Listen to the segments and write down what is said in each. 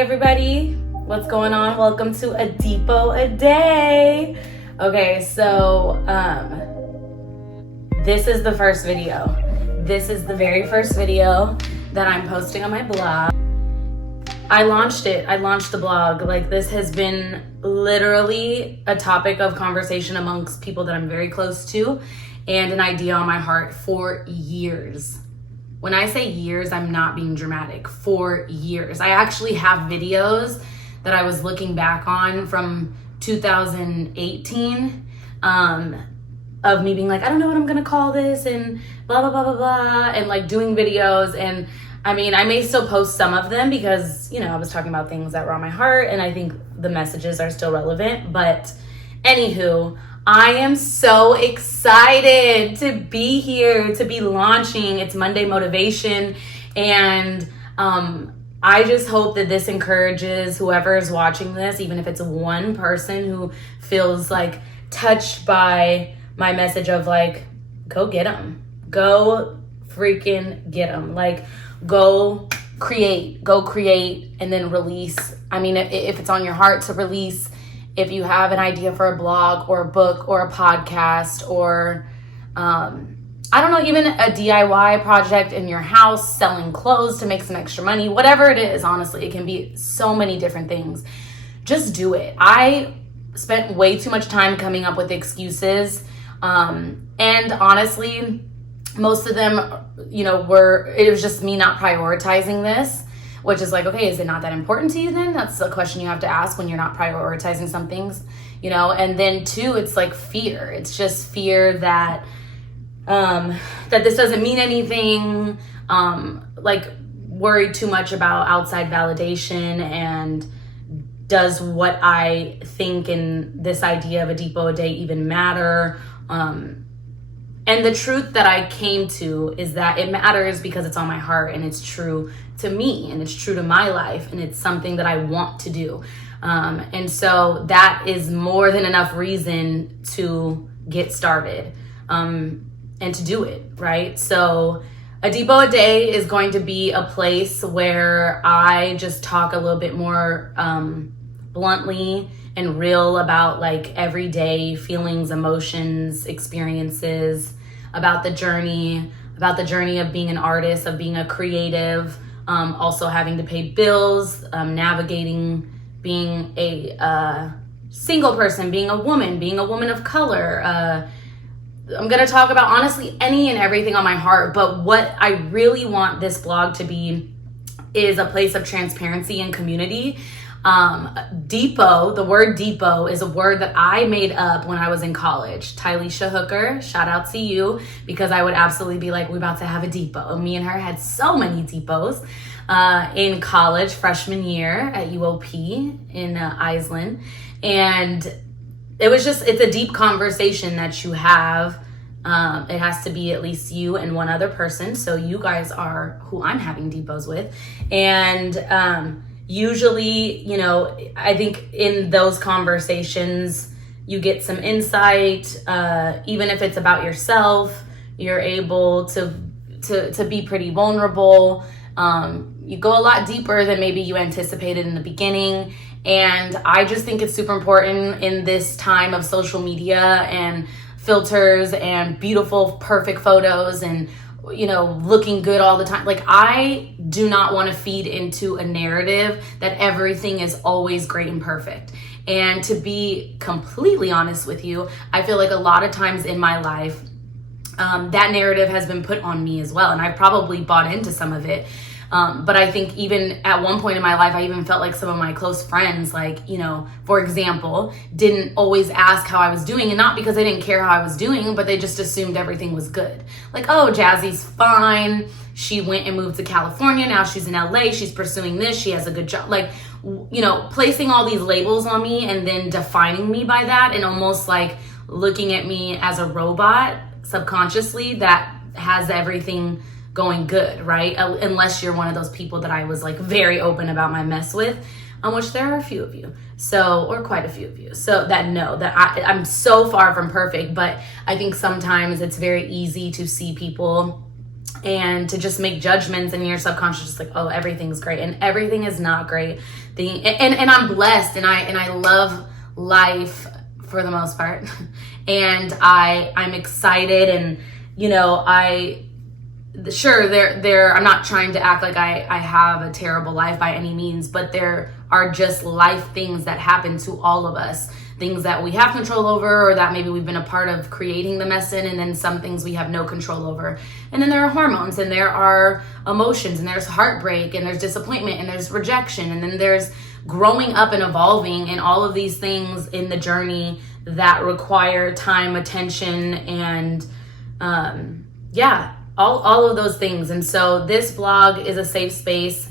everybody, what's going on? Welcome to a Deepo a day. Okay, so this is the first video. This is the very first video that I'm posting on my blog. I launched it. I launched the blog. Like, this has been literally a topic of conversation amongst people that I'm very close to and an idea on my heart for years. When I say years, I'm not being dramatic. For years. I actually have videos that I was looking back on from 2018 of me being like, I don't know what I'm gonna call this, and blah, blah, blah, blah, blah, and like doing videos. And I mean, I may still post some of them because, you know, I was talking about things that were on my heart and I think the messages are still relevant. But anywho, I am so excited to be here, to be launching. It's Monday Motivation. And I just hope that this encourages whoever is watching this, even if it's one person who feels like touched by my message of like, go get them. Go freaking get them. Like, go create, and then release. I mean, if it's on your heart to release, if you have an idea for a blog or a book or a podcast or, I don't know, even a DIY project in your house, selling clothes to make some extra money, whatever it is, honestly, it can be so many different things. Just do it. I spent way too much time coming up with excuses. And honestly, most of them, you know, it was just me not prioritizing this, which is like, okay, is it not that important to you then? That's a question you have to ask when you're not prioritizing some things, you know? And then two, it's like fear. It's just fear that, that this doesn't mean anything, like worried too much about outside validation, and does what I think in this idea of a Deepo a day even matter? And the truth that I came to is that it matters because it's on my heart and it's true to me and it's true to my life and it's something that I want to do. And so that is more than enough reason to get started and to do it, right? So a Deepo a day is going to be a place where I just talk a little bit more bluntly and real about like everyday feelings, emotions, experiences, about the journey of being an artist, of being a creative, also having to pay bills, navigating being a single person, being a woman of color. I'm gonna talk about honestly any and everything on my heart, but what I really want this blog to be is a place of transparency and community. Deepo, the word Deepo is a word that I made up when I was in college. Tylisha Hooker, shout out to you, because I would absolutely be like, we're about to have a Deepo. Me and her had so many Deepos in college, freshman year at UOP in Iceland. And it's a deep conversation that you have. It has to be at least you and one other person. So you guys are who I'm having Deepos with. And, usually, you know, I think in those conversations, you get some insight. Even if it's about yourself, you're able to be pretty vulnerable. You go a lot deeper than maybe you anticipated in the beginning. And I just think it's super important in this time of social media and filters and beautiful, perfect photos and, you know, looking good all the time. Like, I do not want to feed into a narrative that everything is always great and perfect. And to be completely honest with you, I feel like a lot of times in my life, that narrative has been put on me as well. And I've probably bought into some of it. But I think even at one point in my life, I even felt like some of my close friends, like, you know, for example, didn't always ask how I was doing. And not because they didn't care how I was doing, but they just assumed everything was good. Like, oh, Jazzy's fine. She went and moved to California. Now she's in LA. She's pursuing this. She has a good job. Like, you know, placing all these labels on me and then defining me by that, and almost like looking at me as a robot subconsciously that has everything going good, right? Unless you're one of those people that I was like very open about my mess with, which there are a few of you, so, or quite a few of you, so that know that I'm so far from perfect. But I think sometimes it's very easy to see people and to just make judgments in your subconscious, just like, oh, everything's great, and everything is not great. And I'm blessed, and I love life for the most part, and I'm excited, and you know, I'm not trying to act like I have a terrible life by any means, but there are just life things that happen to all of us. Things that we have control over, or that maybe we've been a part of creating the mess in, and then some things we have no control over. And then there are hormones, and there are emotions, and there's heartbreak, and there's disappointment, and there's rejection, and then there's growing up and evolving, and all of these things in the journey that require time, attention, and all of those things. And so this blog is a safe space.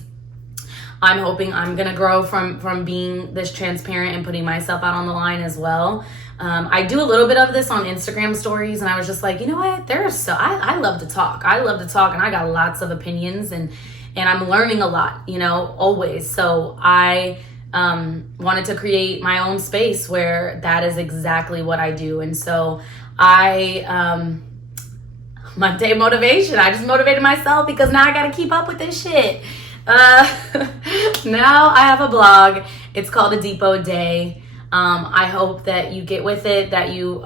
I'm hoping I'm gonna grow from being this transparent and putting myself out on the line as well. I do a little bit of this on Instagram stories, and I was just like, you know what? I love to talk. I love to talk, and I got lots of opinions, and I'm learning a lot, you know, always. So I wanted to create my own space where that is exactly what I do. And so Monday motivation. I just motivated myself because now I got to keep up with this shit. Now I have a blog. It's called A Deepo Day. I hope that you get with it, that you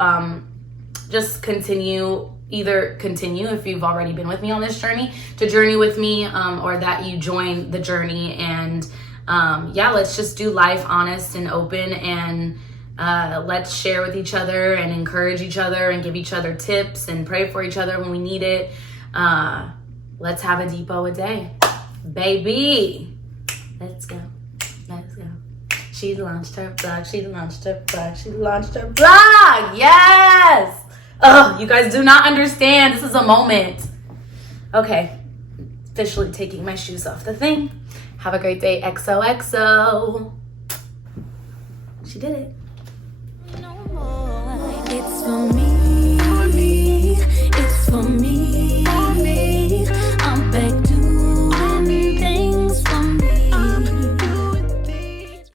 just continue if you've already been with me on this journey, to journey with me, or that you join the journey. And let's just do life honest and open, and let's share with each other and encourage each other and give each other tips and pray for each other when we need it. Let's have a Deepo a day. Baby, let's go. She launched her blog. Yes. Oh, you guys do not understand. This is a moment. Okay, officially taking my shoes off the thing. Have a great day. XOXO. She did it. No more. It's for me.